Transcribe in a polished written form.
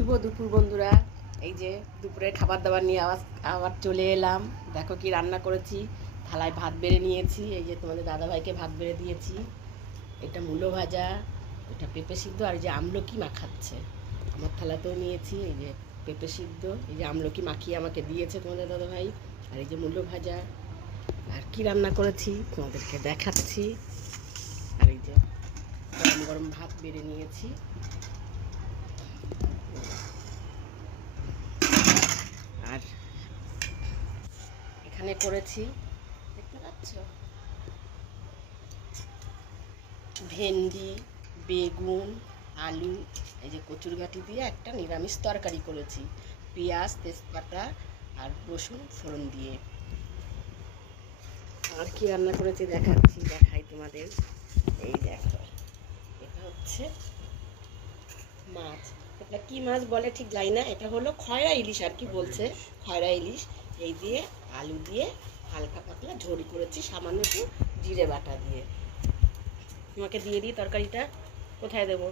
শুভ দুপুর বন্ধুরা। এই যে দুপুরে খাবার দাবার নিয়ে আবার চলে এলাম। দেখো কি রান্না করেছি। থালায় ভাত বেড়ে নিয়েছি। এই যে তোমাদের দাদাভাইকে ভাত বেড়ে দিয়েছি। এটা মূলো ভাজা, এটা পেঁপে সিদ্ধ, আর এই যে আমলকি মাখাচ্ছে। আমার থালাতেও নিয়েছি এই যে পেঁপে সিদ্ধ, এই যে আমলকি মাখিয়ে আমাকে দিয়েছে তোমাদের দাদাভাই। আর এই যে মূলো ভাজা। আর কি রান্না করেছি তোমাদেরকে দেখাচ্ছি। আর এই যে গরম গরম ভাত বেড়ে নিয়েছি। আর এখানে করেছি, দেখতে পাচ্ছ, ভেন্ডি, বেগুন, আলু, এই যে কচুরগাঁটি দিয়ে একটা নিরামিষ তরকারি করেছি, পেঁয়াজ, তেজপাতা আর রসুন ফোড়ন দিয়ে। আর কি রান্না করেছি দেখাই তোমাদের। এই দেখো, এটা হচ্ছে মাছ। এটা কি মাছ বলে ঠিক জানি না, এটা হলো খয়রা ইলিশ আর কি বলছে, খয়রা ইলিশ। এই দিয়ে আলু দিয়ে হালকা পাতলা ঝোল করেছি, সামান্য একটু জিরে বাটা দিয়ে। তোমাকে দিয়ে দিই তরকারিটা, কোথায় দেবো।